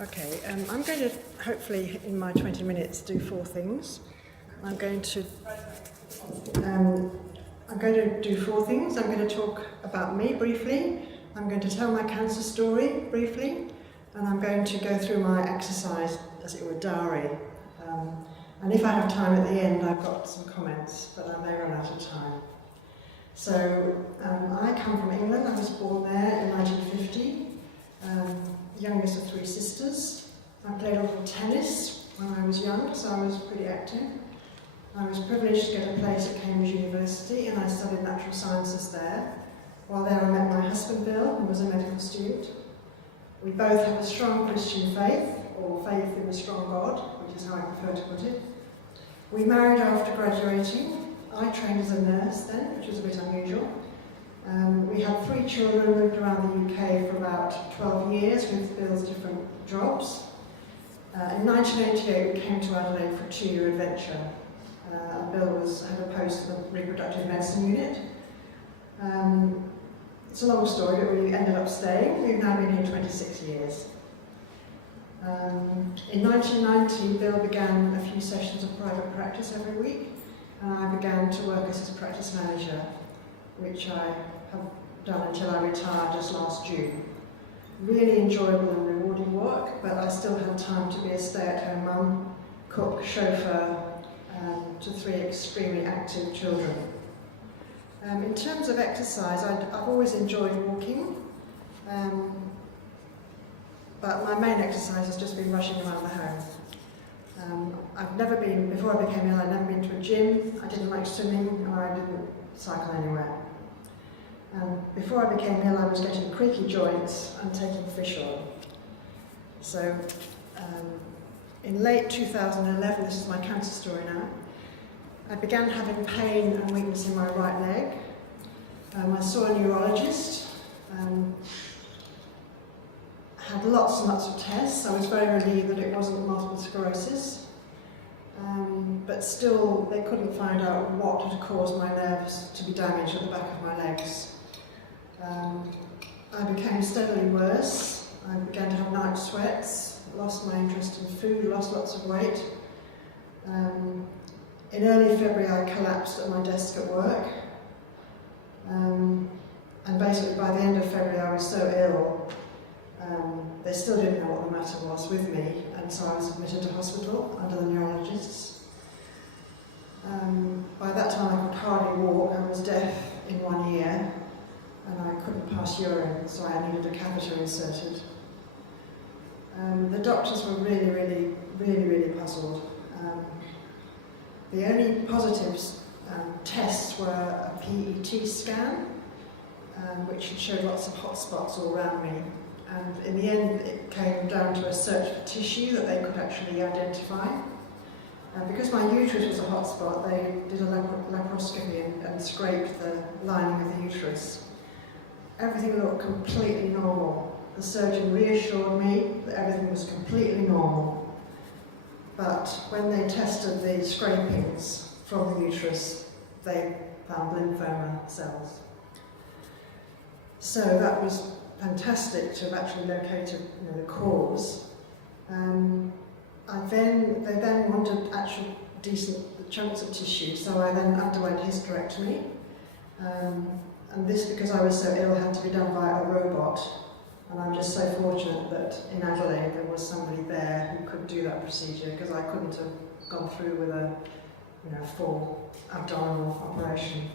Okay, I'm going to hopefully in my 20 minutes do 4 things. I'm going to do 4 things. I'm going to talk about me briefly. I'm going to tell my cancer story briefly, and I'm going to go through my exercise, as it were, diary. And if I have time at the end, I've got some comments, but I may run out of time. So I come from England. I was born there in 1950. Youngest of 3 sisters. I played a lot of tennis when I was young, so I was pretty active. I was privileged to get a place at Cambridge University, and I studied natural sciences there. While there I met my husband Bill, who was a medical student. We both have a strong Christian faith, or faith in a strong God, which is how I prefer to put it. We married after graduating. I trained as a nurse then, which was a bit unusual. We had 3 children, lived around the UK for about 12 years with Bill's different jobs. In 1988 we came to Adelaide for a 2-year adventure. Bill had a post in the reproductive medicine unit. It's a long story, but we ended up staying. We've now been here 26 years. In 1990 Bill began a few sessions of private practice every week, and I began to work as his practice manager, which I have done until I retired just last June. Really enjoyable and rewarding work, but I still had time to be a stay-at-home mum, cook, chauffeur, to 3 extremely active children. In terms of exercise, I've always enjoyed walking, but my main exercise has just been rushing around the home. Before I became ill, I'd never been to a gym, I didn't like swimming, or I didn't cycle anywhere. Before I became ill, I was getting creaky joints and taking fish oil. So in late 2011, this is my cancer story now, I began having pain and weakness in my right leg. I saw a neurologist, had lots and lots of tests. I was very relieved that it wasn't multiple sclerosis. But still, they couldn't find out what had caused my nerves to be damaged at the back of my legs. I became steadily worse. I began to have night sweats, lost my interest in food, lost lots of weight. In early February, I collapsed at my desk at work. And basically, by the end of February, I was so ill, they still didn't know what the matter was with me, and so I was admitted to hospital under the neurologists. By that time I could hardly walk. I was deaf in 1 ear, and I couldn't pass urine, so I needed a catheter inserted. The doctors were really puzzled. The only positive tests were a PET scan, which showed lots of hot spots all around me. And in the end, it came down to a search for tissue that they could actually identify. Because my uterus was a hot spot, they did a laparoscopy and scraped the lining of the uterus. Everything looked completely normal. The surgeon reassured me that everything was completely normal. But when they tested the scrapings from the uterus, they found lymphoma cells. So that was fantastic to have actually located the cause. They then wanted actual decent chunks of tissue, so I then underwent hysterectomy. And this, because I was so ill, had to be done by a robot. And I'm just so fortunate that in Adelaide there was somebody there who could do that procedure, because I couldn't have gone through with a full abdominal operation.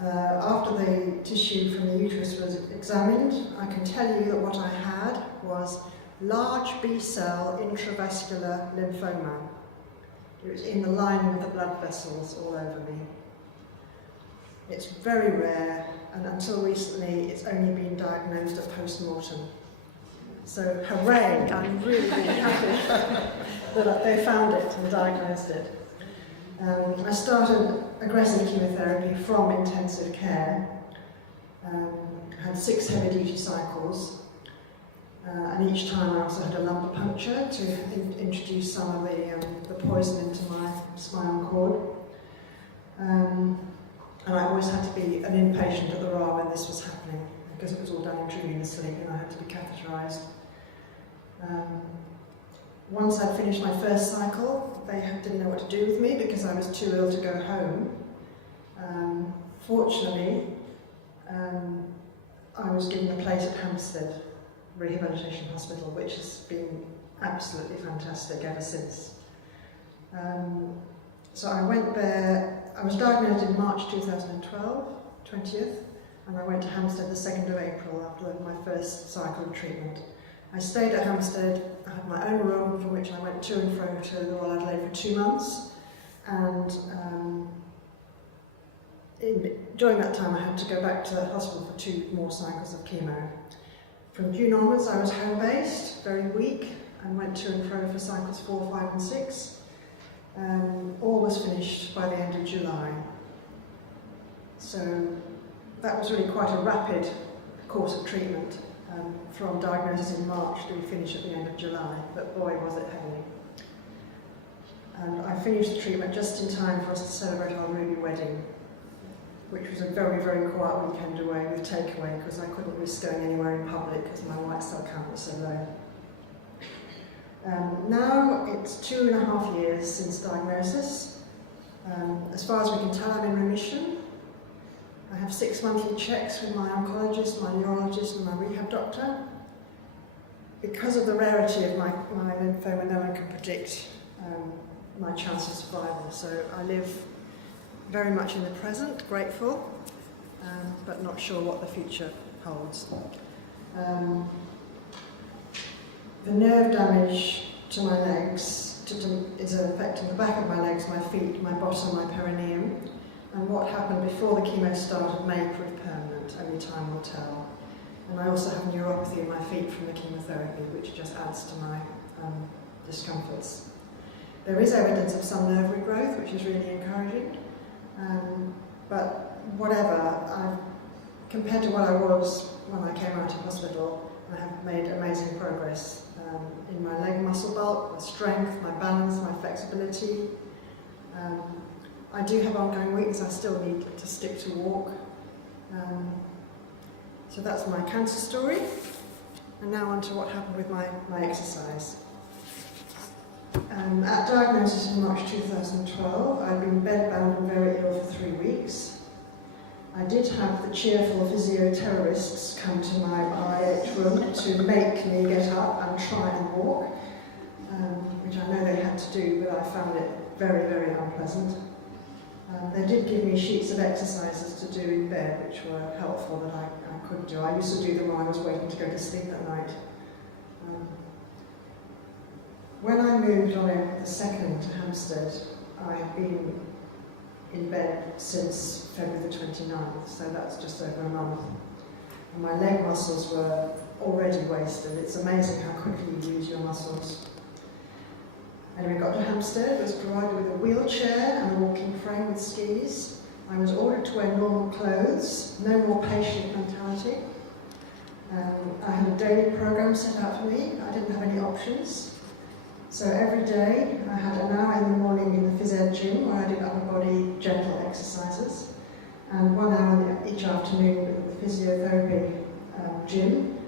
After the tissue from the uterus was examined, I can tell you that what I had was large B-cell intravascular lymphoma. It was in the lining of the blood vessels all over me. It's very rare, and until recently it's only been diagnosed at post-mortem. So hooray, I'm really happy that they found it and diagnosed it. I started aggressive chemotherapy from intensive care, had 6 heavy-duty cycles, and each time I also had a lumbar puncture to introduce some of the poison into my spinal cord. And I always had to be an inpatient at the RA when this was happening, because it was all done intravenously and I had to be catheterised. Once I'd finished my first cycle, they didn't know what to do with me because I was too ill to go home. Fortunately, I was given a place at Hampstead Rehabilitation Hospital, which has been absolutely fantastic ever since. So I went there. I was diagnosed in March 2012, 20th, and I went to Hampstead the 2nd of April after my first cycle of treatment. I stayed at Hampstead. I had my own room from which I went to and fro to the Royal Adelaide for 2 months, and during that time I had to go back to the hospital for 2 more cycles of chemo. From June onwards I was home-based, very weak, and went to and fro for cycles 4, 5 and 6. All was finished by the end of July. So that was really quite a rapid course of treatment. From diagnosis in March to finish at the end of July, but boy was it heavy. And I finished the treatment just in time for us to celebrate our Ruby wedding, which was a very, very quiet weekend away with takeaway because I couldn't risk going anywhere in public because my white cell count was so low. Now it's 2.5 years since diagnosis. As far as we can tell, I'm in remission. I have 6 monthly checks with my oncologist, my neurologist and my rehab doctor. Because of the rarity of my lymphoma, no one can predict my chance of survival. So I live very much in the present, grateful, but not sure what the future holds. The nerve damage to my legs is affecting the back of my legs, my feet, my bottom, my perineum. And what happened before the chemo started may prove permanent, only time will tell. And I also have neuropathy in my feet from the chemotherapy, which just adds to my discomforts. There is evidence of some nerve regrowth, which is really encouraging. But whatever, compared to what I was when I came out of hospital, I have made amazing progress in my leg muscle bulk, my strength, my balance, my flexibility. I do have ongoing weakness. I still need to stick to walk. So that's my cancer story. And now on to what happened with my exercise. At diagnosis in March 2012, I'd been bedbound and very ill for 3 weeks. I did have the cheerful physio-terrorists come to my IH room to make me get up and try and walk, which I know they had to do, but I found it very, very unpleasant. They did give me sheets of exercises to do in bed, which were helpful that I could do. I used to do them while I was waiting to go to sleep at night. When I moved on April the 2nd to Hampstead, I had been in bed since February the 29th, so that's just over a month. And my leg muscles were already wasted. It's amazing how quickly you lose your muscles. Anyway, I got to Hampstead, was provided with a wheelchair and a walking frame with skis. I was ordered to wear normal clothes, no more patient mentality. I had a daily programme set out for me. I didn't have any options. So every day I had an hour in the morning in the phys ed gym where I did upper body gentle exercises, and 1 hour each afternoon at the physiotherapy gym,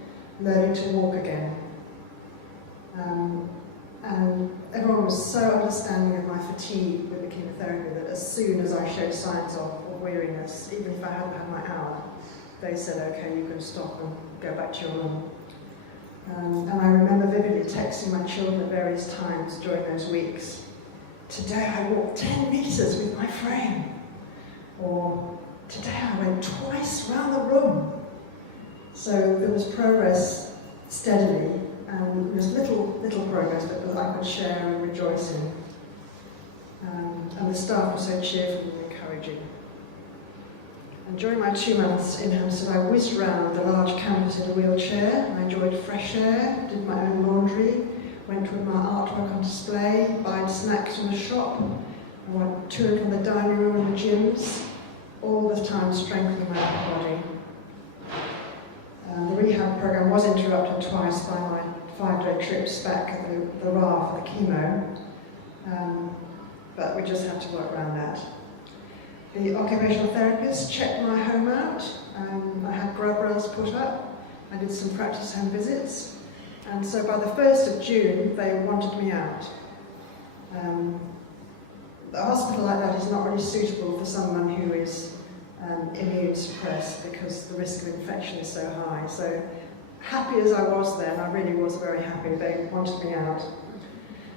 learning to walk again. And everyone was so understanding of my fatigue with the chemotherapy that as soon as I showed signs of weariness, even if I hadn't had my hour, they said, okay, you can stop and go back to your room. And I remember vividly texting my children at various times during those weeks. Today I walked 10 metres with my frame. Or today I went twice round the room. So there was progress steadily, and there was little progress that I could share and rejoice in. And the staff were so cheerful and encouraging. And during my 2 months in Hampstead, I whizzed round the large campus in a wheelchair. I enjoyed fresh air, did my own laundry, went with my artwork on display, buying snacks from the shop, I went to and from the dining room and the gyms, all the time strengthening my upper body. The rehab programme was interrupted twice by my 5-day trips back at the RA for the chemo, but we just had to work around that. The occupational therapist checked my home out. I had grub rails put up. I did some practice home visits. And so by the 1st of June, they wanted me out. A hospital like that is not really suitable for someone who is immune suppressed because the risk of infection is so high. So happy as I was then, I really was very happy. They wanted me out.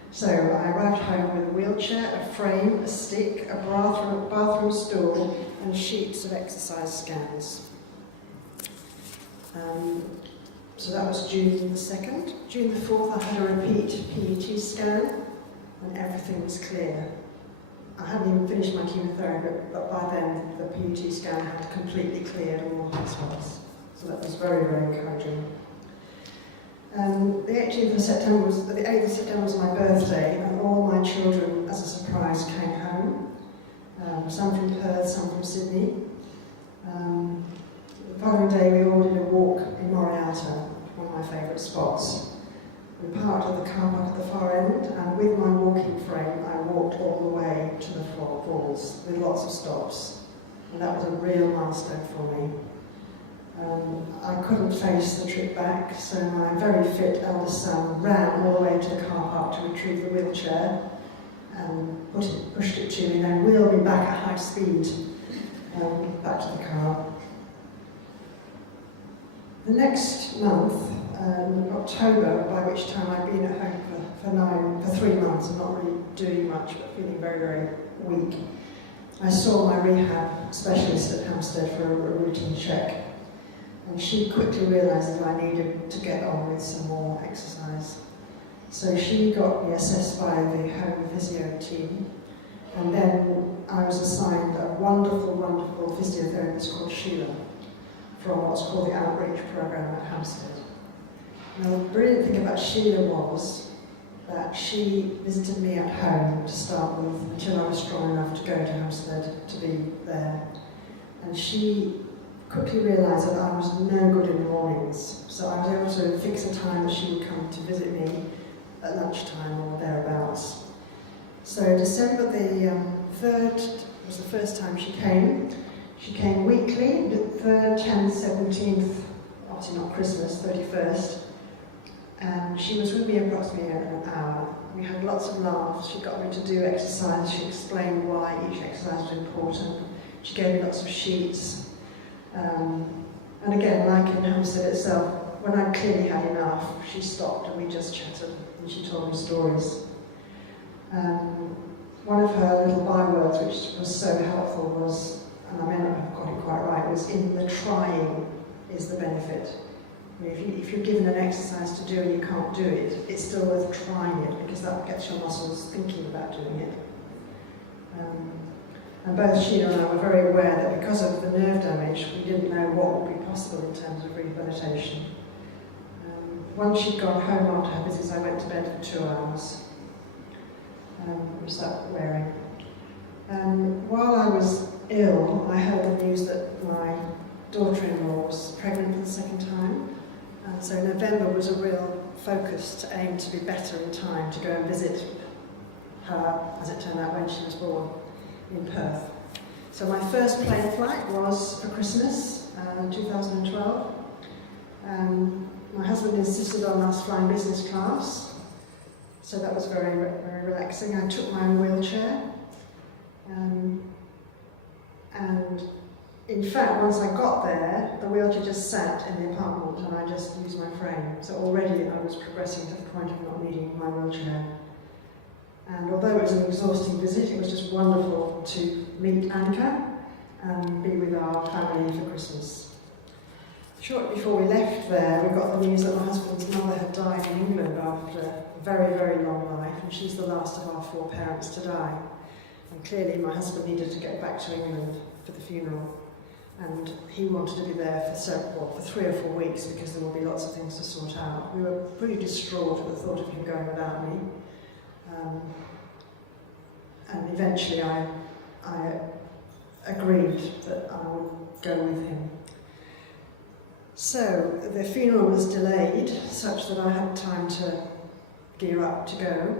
So I arrived home with a wheelchair, a frame, a stick, a bathroom stool, and sheets of exercise scans. So that was June the 2nd. June the 4th I had a repeat PET scan and everything was clear. I hadn't even finished my chemotherapy, but by then the PET scan had completely cleared all the hot spots. So that was very, very encouraging. The 8th of September was my birthday, and all my children, as a surprise, came home. Some from Perth, some from Sydney. The following day we all did a walk in Moriata, one of my favourite spots. We parked at the car park at the far end, and with my walking frame I walked all the way to the falls with lots of stops. And that was a real milestone for me. I couldn't face the trip back, so my very fit eldest son ran all the way to the car park to retrieve the wheelchair and pushed it to me, and then wheeled me back at high speed back to the car. The next month, October, by which time I'd been at home for 3 months and not really doing much but feeling very, very weak, I saw my rehab specialist at Hampstead for a routine check. And she quickly realised that I needed to get on with some more exercise. So she got me assessed by the home physio team, and then I was assigned a wonderful, wonderful physiotherapist called Sheila from what's called the outreach programme at Hampstead. Now the brilliant thing about Sheila was that she visited me at home to start with until I was strong enough to go to Hampstead to be there. And she quickly realised that I was no good in the mornings, so I was able to fix a time that she would come to visit me at lunchtime or thereabouts. So December the 3rd was the first time she came. She came weekly, the 3rd, 10th, 17th, obviously not Christmas, 31st, and she was with me approximately an hour. We had lots of laughs. She got me to do exercise. She explained why each exercise was important. She gave me lots of sheets. And again, like in Hampstead itself, when I clearly had enough, she stopped and we just chatted and she told me stories. One of her little bywords, which was so helpful, was, and I may not have got it quite right, was in the trying is the benefit. I mean, if you're given an exercise to do and you can't do it, it's still worth trying it because that gets your muscles thinking about doing it. And both Sheila and I were very aware that because of the nerve damage, we didn't know what would be possible in terms of rehabilitation. Once she'd gone home after her visits, I went to bed for 2 hours. I sat wearing. While I was ill, I heard the news that my daughter-in-law was pregnant for the 2nd time. And so November was a real focus to aim to be better in time to go and visit her, as it turned out, when she was born in Perth. So my first plane flight was for Christmas, 2012. My husband insisted on us flying business class, so that was very, very relaxing. I took my own wheelchair, and in fact, once I got there, the wheelchair just sat in the apartment and I just used my frame. So already I was progressing to the point of not needing my wheelchair. And although it was an exhausting visit, it was just wonderful to meet Annika and be with our family for Christmas. Shortly before we left there, we got the news that my husband's mother had died in England after a very, very long life, and she's the last of our 4 parents to die. And clearly my husband needed to get back to England for the funeral, and he wanted to be there for 3 or 4 weeks because there will be lots of things to sort out. We were pretty distraught at the thought of him going without me. And eventually I agreed that I would go with him. So the funeral was delayed such that I had time to gear up to go.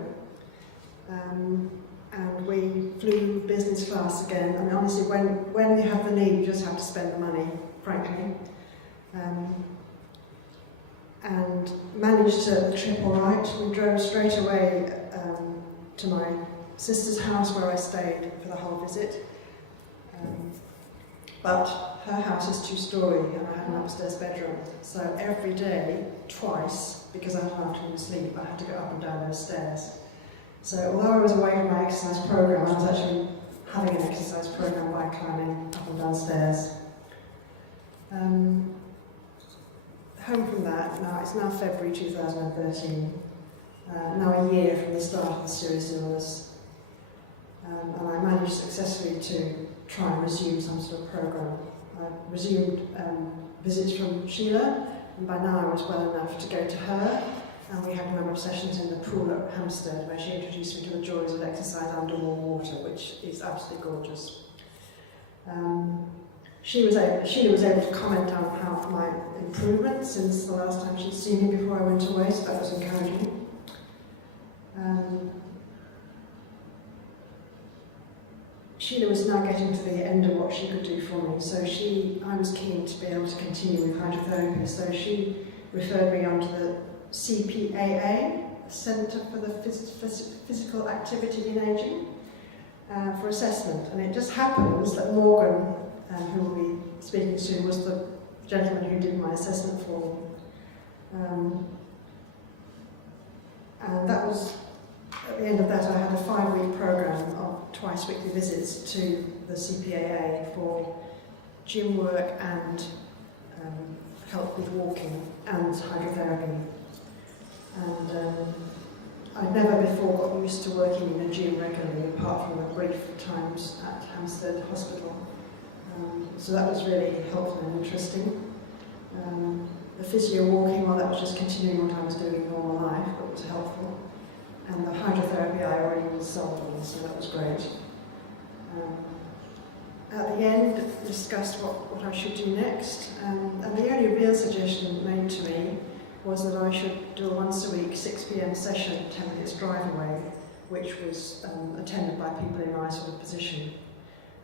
and we flew business class again. I mean, honestly, when you have the need, you just have to spend the money, frankly. And managed the trip all right. We drove straight away to my sister's house where I stayed for the whole visit. But her house is 2-storey and I had an upstairs bedroom. So every day, twice, because I had an afternoon sleep, I had to go up and down those stairs. So although I was away from my exercise program, I was actually having an exercise program by climbing up and down stairs. Home from that, it's now February 2013, now a year from the start of the serious illness, and I managed successfully to try and resume some sort of program. I resumed visits from Sheila, and by now I was well enough to go to her, and we had a number of sessions in the pool at Hampstead where she introduced me to the joys of exercise under warm water, which is absolutely gorgeous. Sheila was able to comment on how my improvement since the last time she'd seen me before I went away, so that was encouraging. Sheila was now getting to the end of what she could do for me, so I was keen to be able to continue with hydrotherapy, so she referred me on to the CPAA, Centre for the Physical Activity in Ageing, for assessment. And it just happens that Morgan, who we'll be speaking to, was the gentleman who did my assessment for me. And that was, at the end of that, I had a 5-week programme of twice weekly visits to the CPAA for gym work and help with walking and hydrotherapy. And I'd never before got used to working in a gym regularly, apart from the brief times at Hampstead Hospital. So that was really helpful and interesting. The physio walking, well, that was just continuing what I was doing in normal life, but was helpful. And the hydrotherapy I already was sold on, so that was great. At the end, discussed what I should do next, and the only real suggestion made to me was that I should do a once a week 6 p.m. session, 10 minutes drive away, which was attended by people in my sort of position.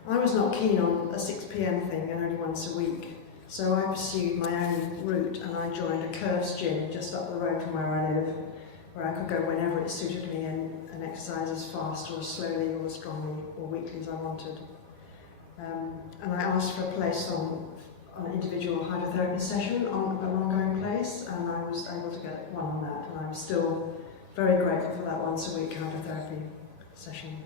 I was not keen on a 6 p.m. thing and only once a week, so I pursued my own route and I joined a Curves gym just up the road from where I live, where I could go whenever it suited me and exercise as fast or as slowly or as strongly or weekly as I wanted. And I asked for a place on an individual hydrotherapy session on an ongoing place, and I was able to get one on that, and I'm still very grateful for that once a week hydrotherapy session.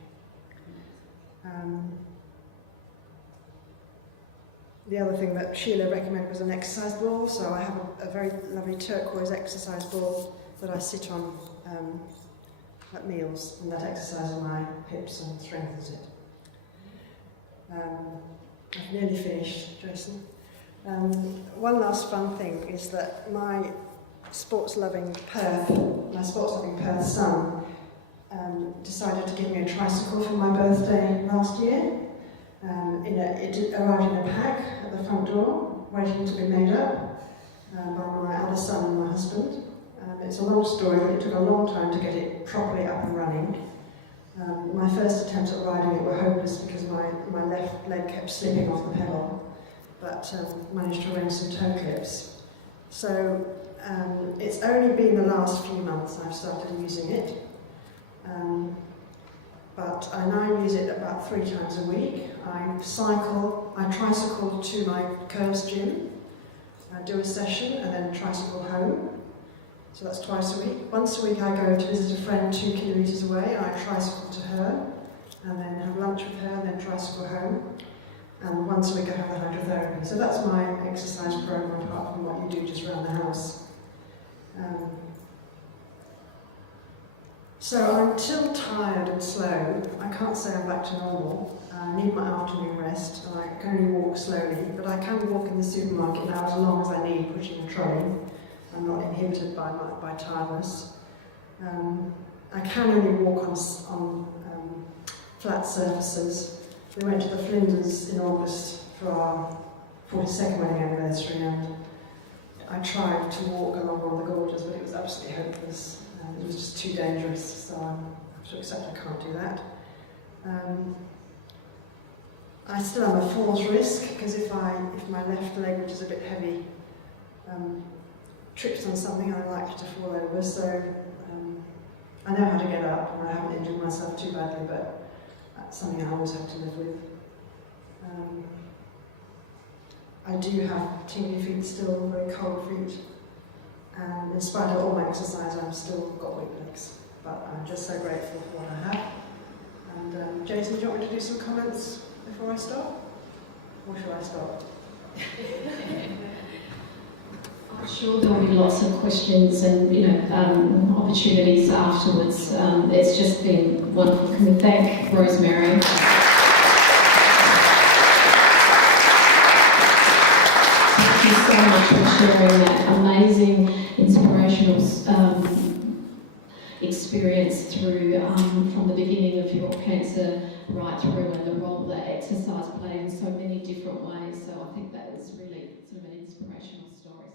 The other thing that Sheila recommended was an exercise ball, so I have a very lovely turquoise exercise ball that I sit on at meals, and that exercises my hips and strengthens it. I've nearly finished, Jason. One last fun thing is that my sports-loving Perth son decided to give me a tricycle for my birthday last year. It arrived in a pack at the front door, waiting to be made up by my other son and my husband. It's a long story, but it took a long time to get it properly up and running. My first attempts at riding it were hopeless because my left leg kept slipping off the pedal, but managed to arrange some toe clips. So it's only been the last few months I've started using it, but I now use it about 3 times a week. I tricycle to my Curves gym, I do a session and then tricycle home. So that's twice a week. Once a week I go to visit a friend 2 kilometres away and I tricycle to her and then have lunch with her and then tricycle home. And once a week I have the hydrotherapy. So that's my exercise program apart from what you do just around the house. So I'm still tired and slow. I can't say I'm back to normal. I need my afternoon rest and I can only walk slowly, but I can walk in the supermarket now as long as I need, pushing a trolley. I'm not inhibited by tiredness. I can only walk on flat surfaces. We went to the Flinders in August for our 42nd wedding anniversary, and I tried to walk along one of the gorges, but it was absolutely hopeless. It was just too dangerous, so I have to accept I can't do that. I still am a falls risk, because if my left leg, which is a bit heavy, trips on something, I'm likely to fall over. So I know how to get up, and I haven't injured myself too badly, but that's something I always have to live with. I do have tingly feet still, very cold feet, and in spite of all my exercise, I've still got weak legs. But I'm just so grateful for what I have. And Jason, do you want me to do some comments before I stop? Or shall I stop? I'm sure there'll be lots of questions and opportunities afterwards. It's just been wonderful. Can we thank Rosemary? Thank you so much for sharing that amazing, inspirational experience through from the beginning of your cancer right through, and the role that exercise played in so many different ways. So I think that was really sort of an inspirational story.